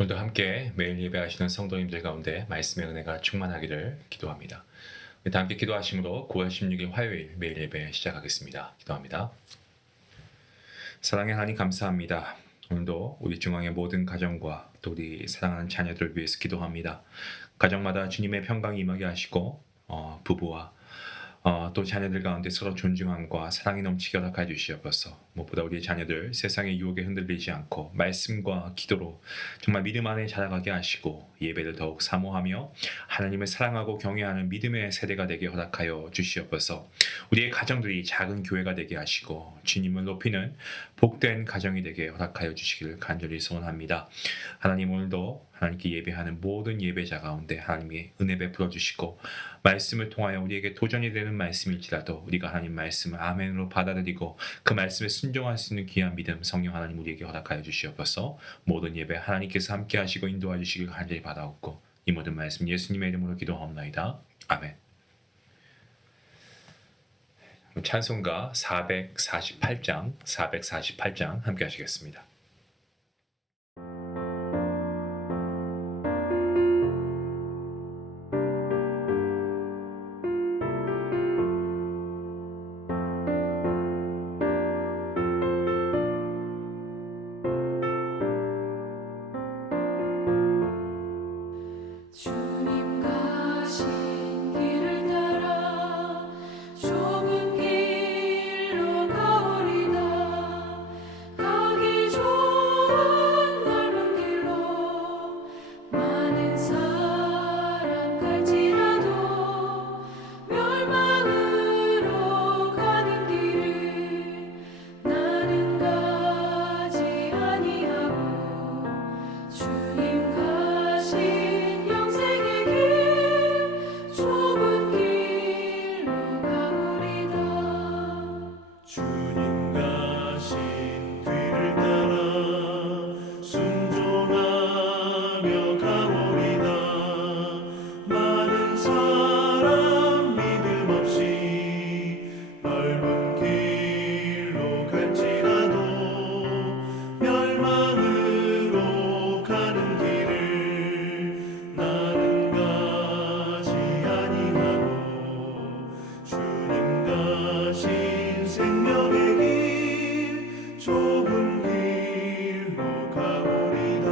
오늘도 함께 매일 예배하시는 성도님들 가운데 말씀의 은혜가 충만하기를 기도합니다. 우리 다 함께 기도하심으로 9월 16일 화요일 매일 예배 시작하겠습니다. 기도합니다. 사랑의 하나님 감사합니다. 오늘도 우리 중앙의 모든 가정과 또 우리 사랑하는 자녀들을 위해서 기도합니다. 가정마다 주님의 평강이 임하게 하시고 부부와 또 자녀들 가운데 서로 존중함과 사랑이 넘치게 허락하여 주시옵소서. 무엇보다 우리의 자녀들 세상의 유혹에 흔들리지 않고 말씀과 기도로 정말 믿음 안에 자라가게 하시고 예배를 더욱 사모하며 하나님을 사랑하고 경외하는 믿음의 세대가 되게 허락하여 주시옵소서. 우리의 가정들이 작은 교회가 되게 하시고 주님을 높이는 복된 가정이 되게 허락하여 주시기를 간절히 소원합니다. 하나님, 오늘도 하나님께 예배하는 모든 예배자 가운데 하나님이 은혜 베풀어 주시고 말씀을 통하여 우리에게 도전이 되는 말씀일지라도 우리가 하나님 말씀을 아멘으로 받아들이고 그 말씀에 순종할 수 있는 귀한 믿음 성령 하나님 우리에게 허락하여 주시옵소서. 모든 예배 하나님께서 함께 하시고 인도해 주시길 간절히 바라옵고 이 모든 말씀 예수님의 이름으로 기도하옵나이다. 아멘. 찬송가 448장 함께 하시겠습니다. 주님 가신 길을 따라 좁은 길로 가오리다. 가기 좋은 넓은 길로 많은 사람 갈지라도 멸망으로 가는 길을 나는 가지 아니하고 주님 가신 영생의 길 좁은 길로 가오리다. 주님 가신 뒤를 따라 순종하며 가오리다. 많은 사람 믿음 없이 넓은 길로 갈지라도 멸망으로 가는 길을 나는 가지 아니하고 주님 가신 생명의 길 좁은 길로 가오리다.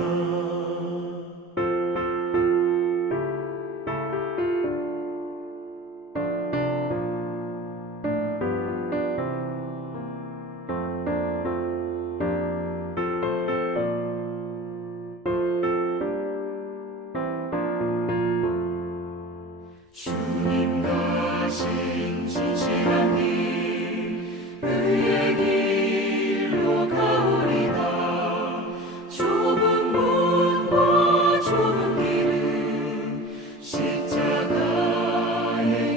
주님 가신 진실한 길 의의 길로 가오리다. 좁은 문과 좁은 길은 십자가의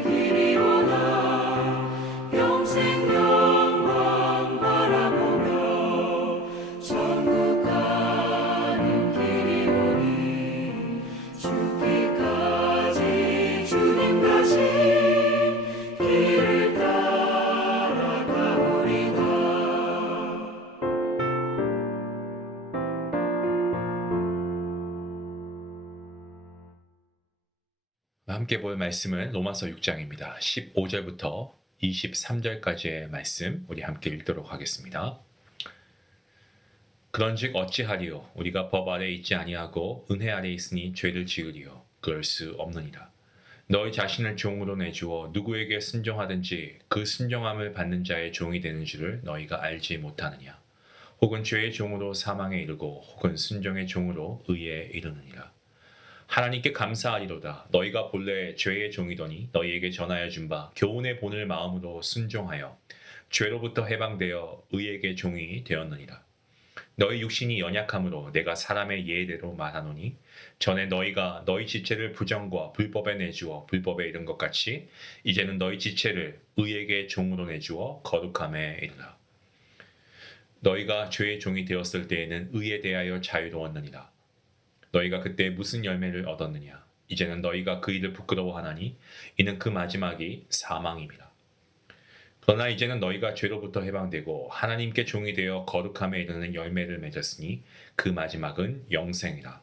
길이오나 영생 영광 바라보며 천국 가는 길이오니 죽기까지 주님 가신 길을 따라가오리다. 함께 볼 말씀은 로마서 6장입니다. 15절부터 23절까지의 말씀 우리 함께 읽도록 하겠습니다. 그런즉 어찌하리요? 우리가 법 아래 있지 아니하고 은혜 아래 있으니 죄를 지으리요? 그럴 수 없느니라. 너희 자신을 종으로 내주어 누구에게 순종하든지 그 순종함을 받는 자의 종이 되는 줄을 너희가 알지 못하느냐? 혹은 죄의 종으로 사망에 이르고 혹은 순종의 종으로 의에 이르느니라. 하나님께 감사하리로다. 너희가 본래 죄의 종이더니 너희에게 전하여 준 바 교훈의 본을 마음으로 순종하여 죄로부터 해방되어 의에게 종이 되었느니라. 너희 육신이 연약함으로 내가 사람의 예대로 말하노니 전에 너희가 너희 지체를 부정과 불법에 내주어 불법에 이른 것 같이 이제는 너희 지체를 의에게 종으로 내주어 거룩함에 이르라. 너희가 죄의 종이 되었을 때에는 의에 대하여 자유로웠느니라. 너희가 그때 무슨 열매를 얻었느냐? 이제는 너희가 그 일을 부끄러워하나니 이는 그 마지막이 사망임이라. 그러나 이제는 너희가 죄로부터 해방되고 하나님께 종이 되어 거룩함에 이르는 열매를 맺었으니 그 마지막은 영생이라.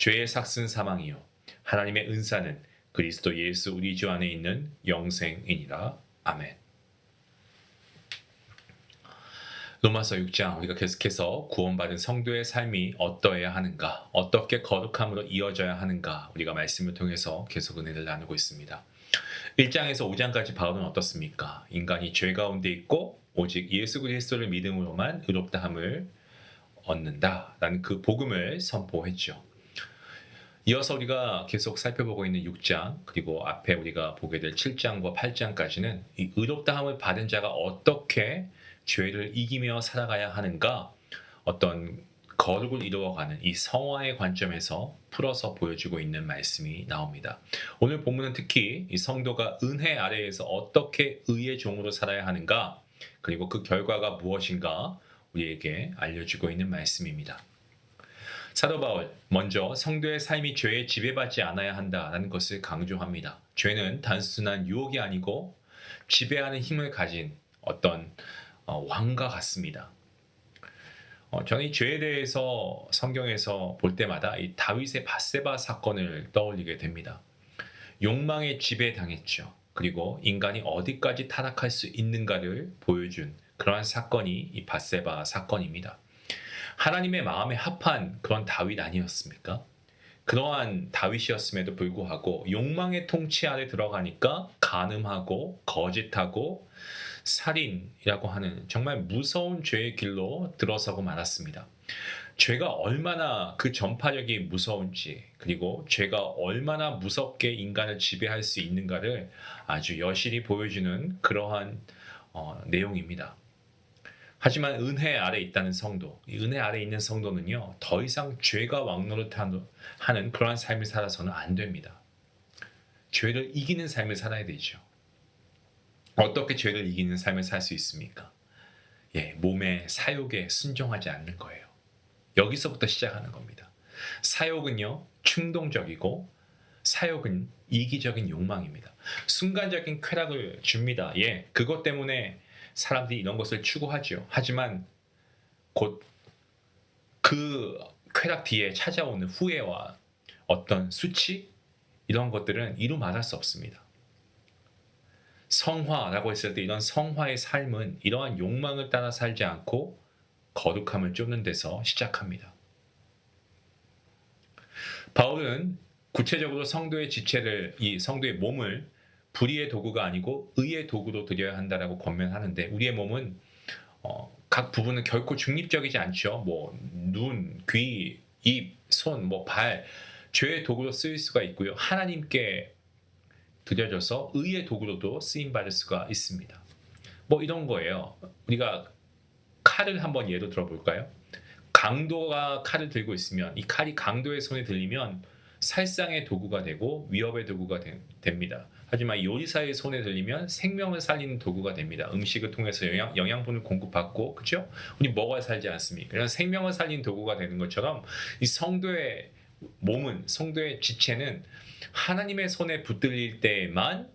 죄의 삭은 사망이요 하나님의 은사는 그리스도 예수 우리 주 안에 있는 영생이니라. 아멘. 로마서 6장 우리가 계속해서 구원받은 성도의 삶이 어떠해야 하는가, 어떻게 거룩함으로 이어져야 하는가 우리가 말씀을 통해서 계속 은혜를 나누고 있습니다. 1장에서 5장까지 바울은 어떻습니까? 인간이 죄 가운데 있고 오직 예수 그리스도를 믿음으로만 의롭다함을 얻는다라는 그 복음을 선포했죠. 이어서 우리가 계속 살펴보고 있는 6장 그리고 앞에 우리가 보게 될 7장과 8장까지는 이 의롭다함을 받은 자가 어떻게 죄를 이기며 살아가야 하는가, 어떤 거룩을 이루어가는 이 성화의 관점에서 풀어서 보여주고 있는 말씀이 나옵니다. 오늘 본문은 특히 이 성도가 은혜 아래에서 어떻게 의의 종으로 살아야 하는가, 그리고 그 결과가 무엇인가 우리에게 알려주고 있는 말씀입니다. 사도 바울 먼저 성도의 삶이 죄에 지배받지 않아야 한다는 것을 강조합니다. 죄는 단순한 유혹이 아니고 지배하는 힘을 가진 어떤 왕과 같습니다. 저는 이 죄에 대해서 성경에서 볼 때마다 이 다윗의 밧세바 사건을 떠올리게 됩니다. 욕망에 지배당했죠. 그리고 인간이 어디까지 타락할 수 있는가를 보여준 그러한 사건이 이 밧세바 사건입니다. 하나님의 마음에 합한 그런 다윗 아니었습니까? 그러한 다윗이었음에도 불구하고 욕망의 통치 아래 들어가니까 간음하고 거짓하고 살인이라고 하는 정말 무서운 죄의 길로 들어서고 말았습니다. 죄가 얼마나 그 전파력이 무서운지, 그리고 죄가 얼마나 무섭게 인간을 지배할 수 있는가를 아주 여실히 보여주는 그러한 내용입니다. 하지만 은혜 아래 있다는 성도, 이 은혜 아래 있는 성도는요, 더 이상 죄가 왕노릇하는 그러한 삶을 살아서는 안 됩니다. 죄를 이기는 삶을 살아야 되죠. 어떻게 죄를 이기는 삶을 살 수 있습니까? 몸의 사욕에 순종하지 않는 거예요. 여기서부터 시작하는 겁니다. 사욕은요, 충동적이고 사욕은 이기적인 욕망입니다. 순간적인 쾌락을 줍니다. 그것 때문에 사람들이 이런 것을 추구하죠. 하지만 곧 그 쾌락 뒤에 찾아오는 후회와 어떤 수치, 이런 것들은 이루 말할 수 없습니다. 성화라고 했을 때 이런 성화의 삶은 이러한 욕망을 따라 살지 않고 거룩함을 쫓는 데서 시작합니다. 바울은 구체적으로 성도의 지체를, 이 성도의 몸을 불의의 도구가 아니고 의의 도구로 드려야 한다라고 권면하는데, 우리의 몸은 각 부분은 결코 중립적이지 않죠. 눈, 귀, 입, 손, 발, 죄의 도구로 쓰일 수가 있고요. 하나님께 드려져서 의의 도구로도 쓰임 받을 수가 있습니다. 이런 거예요. 우리가 칼을 한번 예로 들어볼까요? 강도가 칼을 들고 있으면 이 칼이 강도의 손에 들리면 살상의 도구가 되고 위협의 도구가 됩니다. 하지만 요리사의 손에 들리면 생명을 살리는 도구가 됩니다. 음식을 통해서 영양분을 공급받고, 그렇죠? 우리 먹어야 살지 않습니까? 그래서 생명을 살리는 도구가 되는 것처럼 이 성도의 몸은, 성도의 지체는 하나님의 손에 붙들릴 때만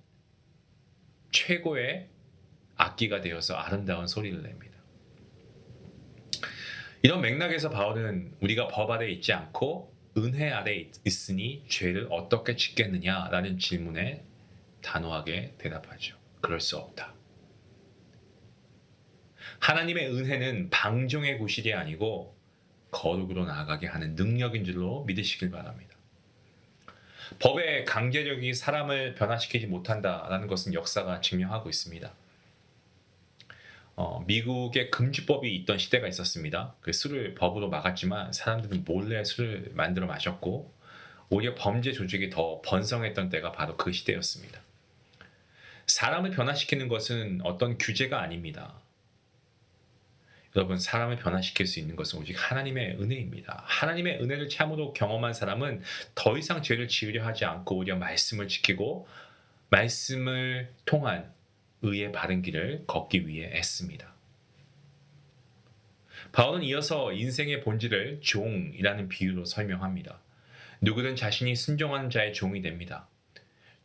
최고의 악기가 되어서 아름다운 소리를 냅니다. 이런 맥락에서 바울은 우리가 법 아래 있지 않고 은혜 아래 있으니 죄를 어떻게 짓겠느냐라는 질문에 단호하게 대답하죠. 그럴 수 없다. 하나님의 은혜는 방종의 구실이 아니고 거룩으로 나아가게 하는 능력인 줄로 믿으시길 바랍니다. 법의 강제력이 사람을 변화시키지 못한다라는 것은 역사가 증명하고 있습니다. 미국에 금주법이 있던 시대가 있었습니다. 그 술을 법으로 막았지만 사람들은 몰래 술을 만들어 마셨고 오히려 범죄 조직이 더 번성했던 때가 바로 그 시대였습니다. 사람을 변화시키는 것은 어떤 규제가 아닙니다. 여러분, 사람을 변화시킬 수 있는 것은 오직 하나님의 은혜입니다. 하나님의 은혜를 참으로 경험한 사람은 더 이상 죄를 지으려 하지 않고 오히려 말씀을 지키고 말씀을 통한 의의 바른 길을 걷기 위해 애씁니다. 바울은 이어서 인생의 본질을 종이라는 비유로 설명합니다. 누구든 자신이 순종하는 자의 종이 됩니다.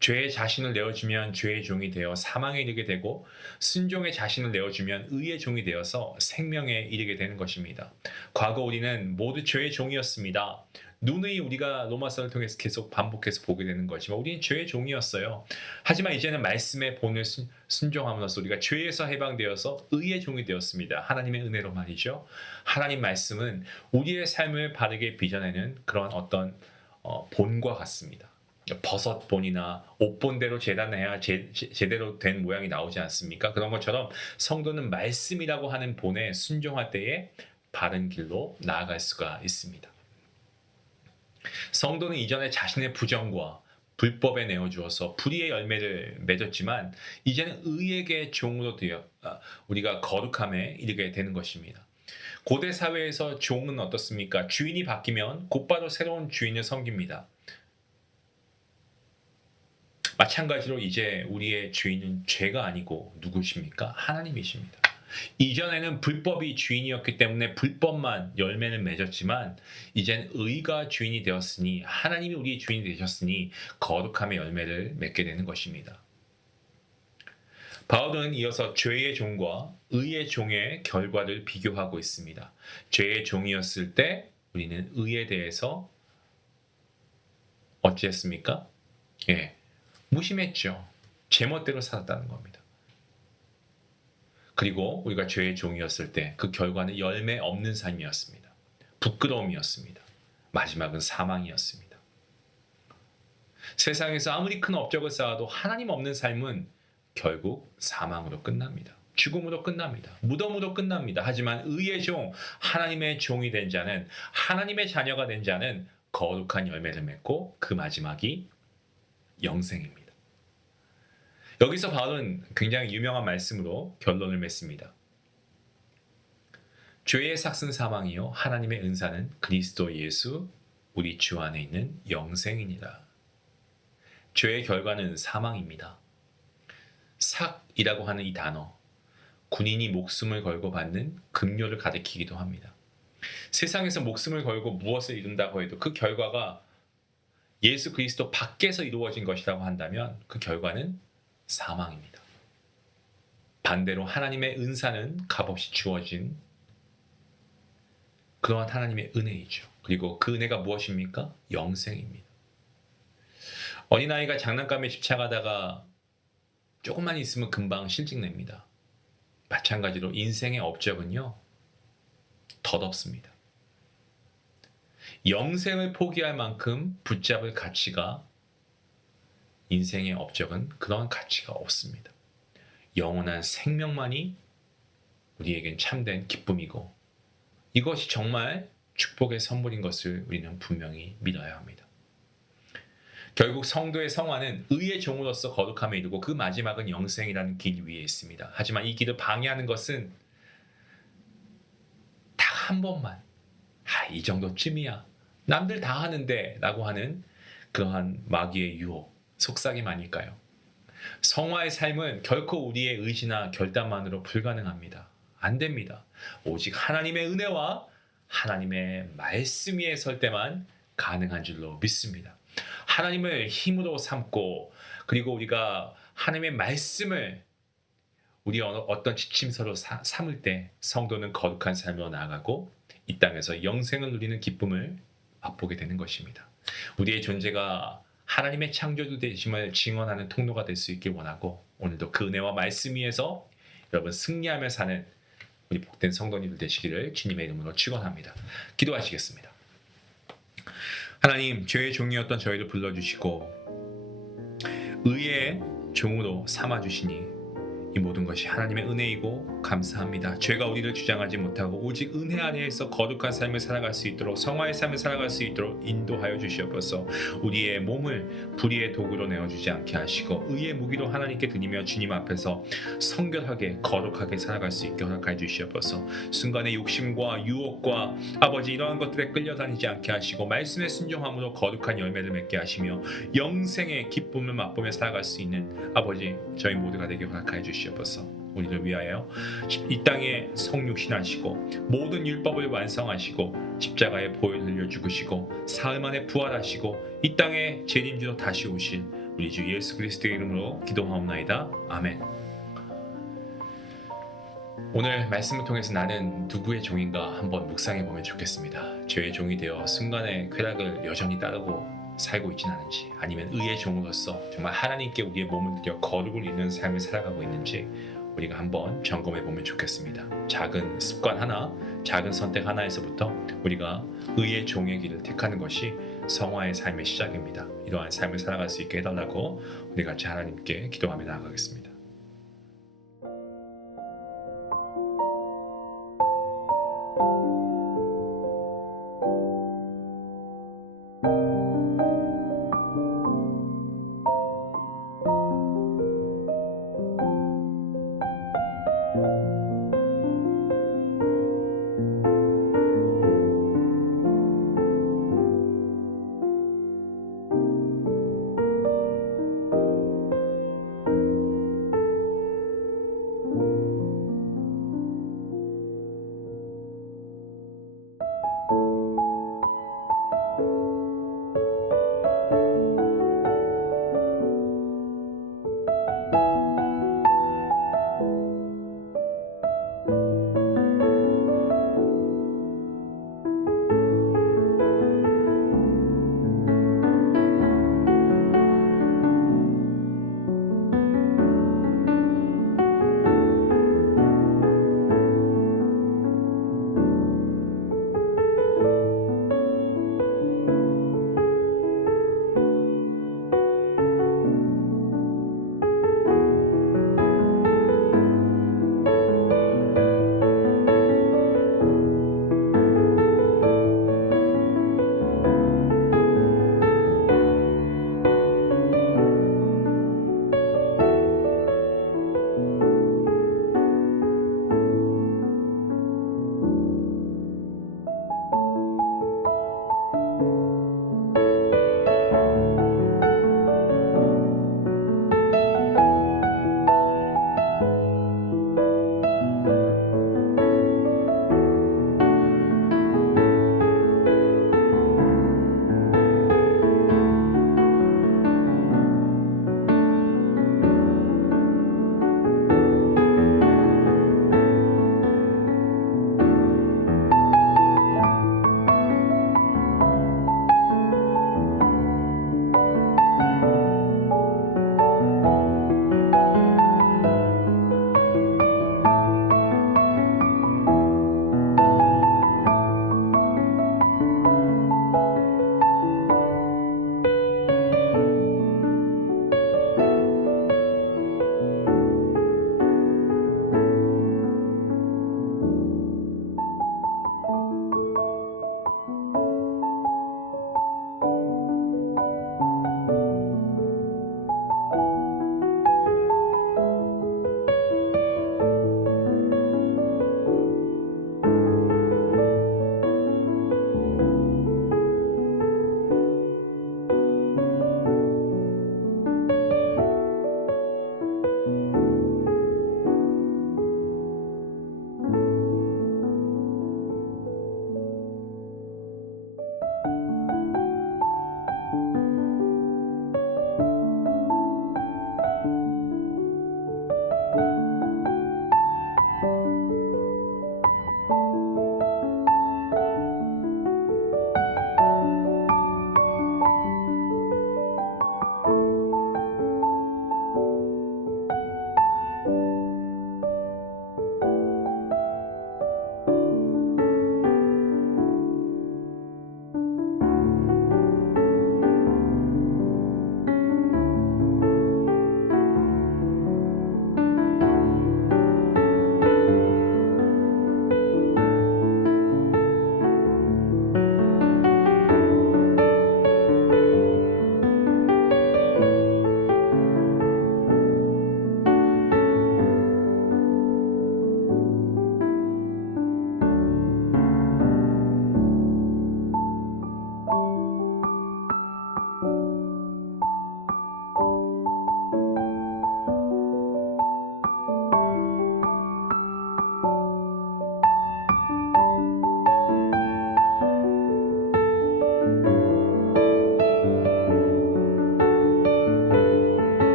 죄의 자신을 내어주면 죄의 종이 되어 사망에 이르게 되고 순종의 자신을 내어주면 의의 종이 되어서 생명에 이르게 되는 것입니다. 과거 우리는 모두 죄의 종이었습니다. 누누이 우리가 로마서를 통해서 계속 반복해서 보게 되는 거지만 우리는 죄의 종이었어요. 하지만 이제는 말씀의 본을 순종함으로써 우리가 죄에서 해방되어서 의의 종이 되었습니다. 하나님의 은혜로 말이죠. 하나님 말씀은 우리의 삶을 바르게 빚어내는 그런 어떤 본과 같습니다. 버섯 본이나 옷 본대로 재단해야 제대로 된 모양이 나오지 않습니까? 그런 것처럼 성도는 말씀이라고 하는 본에 순종할 때에 바른 길로 나아갈 수가 있습니다. 성도는 이전에 자신의 부정과 불법에 내어주어서 불의의 열매를 맺었지만 이제는 의에게 종으로 되어 우리가 거룩함에 이르게 되는 것입니다. 고대 사회에서 종은 어떻습니까? 주인이 바뀌면 곧바로 새로운 주인을 섬깁니다. 마찬가지로 이제 우리의 주인은 죄가 아니고 누구십니까? 하나님이십니다. 이전에는 불법이 주인이었기 때문에 불법만 열매는 맺었지만 이젠 의가 주인이 되었으니 하나님이 우리의 주인이 되셨으니 거룩함의 열매를 맺게 되는 것입니다. 바울은 이어서 죄의 종과 의의 종의 결과를 비교하고 있습니다. 죄의 종이었을 때 우리는 의에 대해서 어찌했습니까? 무심했죠. 제멋대로 살았다는 겁니다. 그리고 우리가 죄의 종이었을 때 그 결과는 열매 없는 삶이었습니다. 부끄러움이었습니다. 마지막은 사망이었습니다. 세상에서 아무리 큰 업적을 쌓아도 하나님 없는 삶은 결국 사망으로 끝납니다. 죽음으로 끝납니다. 무덤으로 끝납니다. 하지만 의의 종, 하나님의 종이 된 자는, 하나님의 자녀가 된 자는 거룩한 열매를 맺고 그 마지막이 영생입니다. 여기서 바울은 굉장히 유명한 말씀으로 결론을 맺습니다. 죄의 삭은 사망이요 하나님의 은사는 그리스도 예수 우리 주 안에 있는 영생이니라. 죄의 결과는 사망입니다. 삭이라고 하는 이 단어, 군인이 목숨을 걸고 받는 급료를 가리키기도 합니다. 세상에서 목숨을 걸고 무엇을 이룬다고 해도 그 결과가 예수 그리스도 밖에서 이루어진 것이라고 한다면 그 결과는 사망입니다. 반대로 하나님의 은사는 값없이 주어진 그러한 하나님의 은혜이죠. 그리고 그 은혜가 무엇입니까? 영생입니다. 어린아이가 장난감에 집착하다가 조금만 있으면 금방 실직냅니다. 마찬가지로 인생의 업적은요, 덧없습니다. 영생을 포기할 만큼 붙잡을 가치가 인생의 업적은 그런 가치가 없습니다. 영원한 생명만이 우리에겐 참된 기쁨이고 이것이 정말 축복의 선물인 것을 우리는 분명히 믿어야 합니다. 결국 성도의 성화는 의의 종으로서 거룩함에 이르고 그 마지막은 영생이라는 길 위에 있습니다. 하지만 이 길을 방해하는 것은 딱 한 번만 이 정도쯤이야 남들 다 하는데 라고 하는 그러한 마귀의 유혹, 속삭임 아닐까요? 성화의 삶은 결코 우리의 의지나 결단만으로 불가능합니다. 안 됩니다. 오직 하나님의 은혜와 하나님의 말씀 위에 설 때만 가능한 줄로 믿습니다. 하나님을 힘으로 삼고 그리고 우리가 하나님의 말씀을 우리 어떤 지침서로 삼을 때 성도는 거룩한 삶으로 나아가고 이 땅에서 영생을 누리는 기쁨을 맛보게 되는 것입니다. 우리의 존재가 하나님의 창조주 되심을 증언하는 통로가 될 수 있길 원하고 오늘도 그 은혜와 말씀 위에서 여러분 승리하며 사는 우리 복된 성도님들 되시기를 주님의 이름으로 축원합니다. 기도하시겠습니다. 하나님, 죄의 종이었던 저희를 불러주시고 의의 종으로 삼아주시니 이 모든 것이 하나님의 은혜이고 감사합니다. 죄가 우리를 주장하지 못하고 오직 은혜 아래에서 거룩한 삶을 살아갈 수 있도록 성화의 삶을 살아갈 수 있도록 인도하여 주시옵소서. 우리의 몸을 불의의 도구로 내어주지 않게 하시고 의의 무기로 하나님께 드리며 주님 앞에서 성결하게 거룩하게 살아갈 수 있게 허락하여 주시옵소서. 순간의 욕심과 유혹과 아버지 이러한 것들에 끌려다니지 않게 하시고 말씀에 순종함으로 거룩한 열매를 맺게 하시며 영생의 기쁨을 맛보며 살아갈 수 있는 아버지 저희 모두가 되게 허락하여 주시옵소서. 우리를 위하여 이 땅에 성육신하시고 모든 율법을 완성하시고 십자가의 보혈을 흘려 죽으시고 사흘 만에 부활하시고 이 땅에 재림주로 다시 오실 우리 주 예수 그리스도의 이름으로 기도하옵나이다. 아멘. 오늘 말씀을 통해서 나는 누구의 종인가 한번 묵상해 보면 좋겠습니다. 죄의 종이 되어 순간의 쾌락을 여전히 따르고 살고 있지는 않은지, 아니면 의의 종으로서 정말 하나님께 우리의 몸을 들여 거룩을 이루는 삶을 살아가고 있는지 우리가 한번 점검해 보면 좋겠습니다. 작은 습관 하나, 작은 선택 하나에서부터 우리가 의의 종의 길을 택하는 것이 성화의 삶의 시작입니다. 이러한 삶을 살아갈 수 있게 해달라고 우리 같이 하나님께 기도하며 나아가겠습니다.